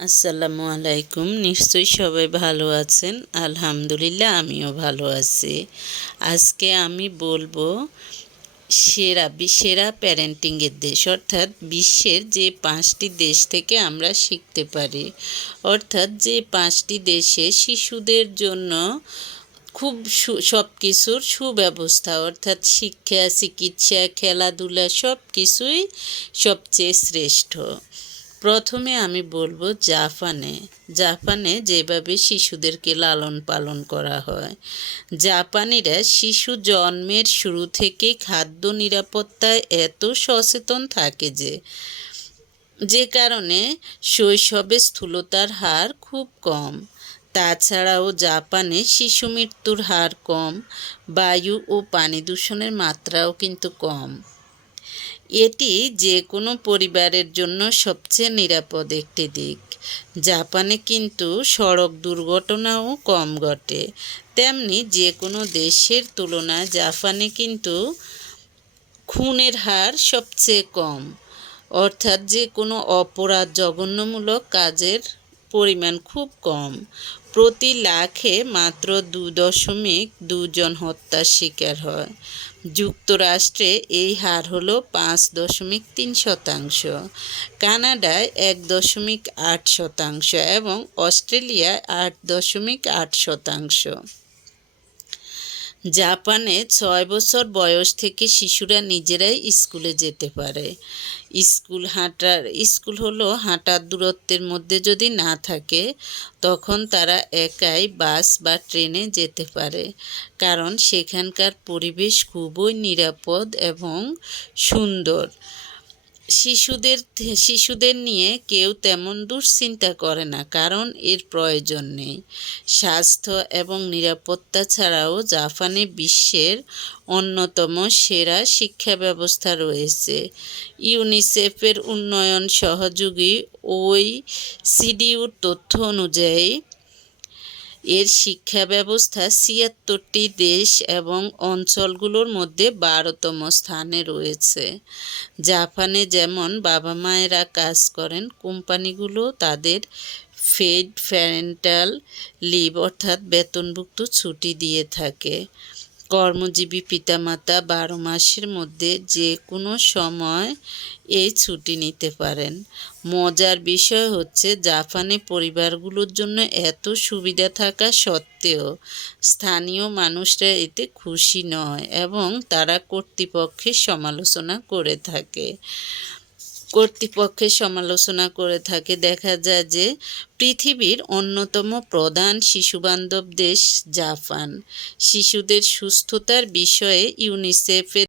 আসসালামু আলাইকুম। নিশ্চয়ই সবাই ভালো আছেন। আলহামদুলিল্লাহ আমিও ভালো আছি। আজকে আমি বলবো সেরা প্যারেন্টিংয়ের দেশ, অর্থাৎ বিশ্বের যে 5টি দেশ থেকে আমরা শিখতে পারি, অর্থাৎ যে 5টি দেশে শিশুদের জন্য খুব সব কিছুর সুব্যবস্থা, অর্থাৎ শিক্ষা, চিকিৎসা, খেলাধুলা সব কিছুই সবচেয়ে শ্রেষ্ঠ। প্রথমে আমি বলবো জাপানে যেভাবে শিশুদেরকে লালন পালন করা হয়। জাপানিরা শিশু জন্মের শুরু থেকেই খাদ্য নিরাপত্তায় এত সচেতন থাকে যে কারণে শৈশবে স্থূলতার হার খুব কম। তাছাড়াও জাপানে শিশু মৃত্যুর হার কম, বায়ু ও পানি দূষণের মাত্রাও কিন্তু কম। এটি যে কোনো পরিবারের জন্য সবচেয়ে নিরাপদ একটি দিক। জাপানে কিন্তু সড়ক দুর্ঘটনাও কম ঘটে। তেমনি যে কোনো দেশের তুলনায় জাপানে কিন্তু খুনের হার সবচেয়ে কম, অর্থাৎ যে কোনো অপরাধ, জঘন্যমূলক কাজের পরিমাণ খুব কম। প্রতি লাখে মাত্র 2.2 জন হত্যার শিকার হয়। যুক্তরাষ্ট্রে এই হার হলো 5.3%, কানাডায় 1.8% এবং অস্ট্রেলিয়ায় 8.8%। জাপানে 6 বছর বয়স থেকে শিশুরা নিজেরাই স্কুলে যেতে পারে। স্কুল হলো হাঁটার দূরত্বের মধ্যে যদি না থাকে, তখন তারা একাই বাস বা ট্রেনে যেতে পারে, কারণ সেখানকার পরিবেশ খুবই নিরাপদ এবং সুন্দর। শিশুদের নিয়ে কেউ তেমন দুশ্চিন্তা করে না, কারণ এর প্রয়োজন নেই। স্বাস্থ্য এবং নিরাপত্তা ছাড়াও জাপানে বিশ্বের অন্যতম সেরা শিক্ষা ব্যবস্থা রয়েছে। ইউনিসেফের উন্নয়ন সহযোগী ওইসিডির তথ্য অনুযায়ী এর শিক্ষা ব্যবস্থা 76টি দেশ এবং অঞ্চলগুলোর মধ্যে 12তম স্থানে রয়েছে। জাপানে যেমন বাবা মায়েরা কাজ করেন, কোম্পানিগুলো তাদের পেইড প্যারেন্টাল লিভ অর্থাৎ বেতনভুক্ত ছুটি দিয়ে থাকে। কর্মজীবী পিতামাতা 12 মাসের মধ্যে যে কোনো সময় এই ছুটি নিতে পারেন। মজার বিষয় হচ্ছে, জাপানে পরিবারগুলোর জন্য এত সুবিধা থাকা সত্ত্বেও স্থানীয় মানুষরা এতে খুশি নয় এবং তারা কর্তৃপক্ষের সমালোচনা করে থাকে। দেখা যায় যে পৃথিবীর অন্যতম প্রধান শিশুবান্ধব দেশ জাপান। শিশুদের সুস্থতার বিষয়ে ইউনিসেফের